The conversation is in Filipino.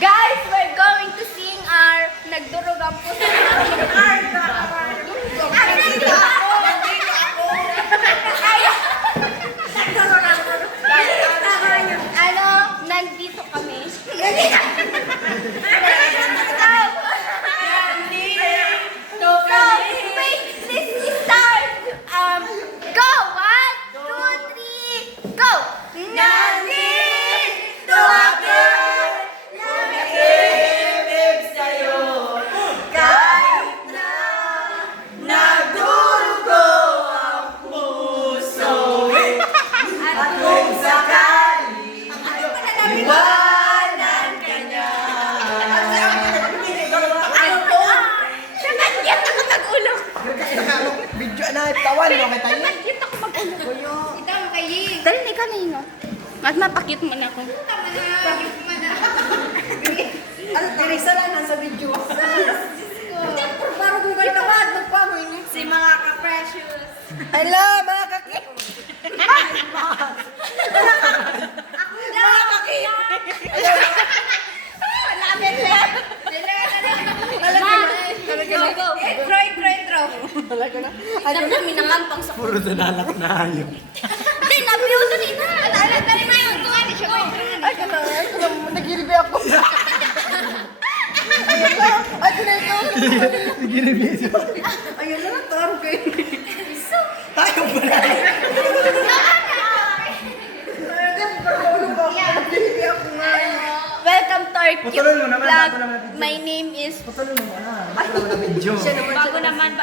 Guys, we're going to sing our Nagdurog ang puso namin. Nandito ako! Ano, nandito kami. Wait, let's start. Go! 1, 2, 3, go! Nandito ako! Nakikinig sa'yo kahit na nagdurugo ang puso. At kung sakali iwanan ka niya. Nakakit ako mag-ulo. Video na tawan mo kay tayo. Nakakit ako mag-ulo. Ikaw kayi. Dali na ikaw na yun. Mas mapakit mo na ako. Pakit mo na. Ano, Teresa lang nasa video. Parang Google ka ba? Magpamoy niya. Si mga ka-precious. Hello, mga kakit. Malapit lang. Go. Throw. Talaga na. Ano na, minakampang sa Puro dadalak na ayaw. Hindi, na-view na rin na. Dali na yun. Kung ano siya. Ay, nagiribi ako. Ayun lang. Ay, ito. Nagiribi siya. Ayun lang, taro kayo. Tayo ba na? Welcome to our cute Putulin mo naman, vlog. bago naman video. My name is... Patuloy mo na. Patuloy mo na video. Bago naman,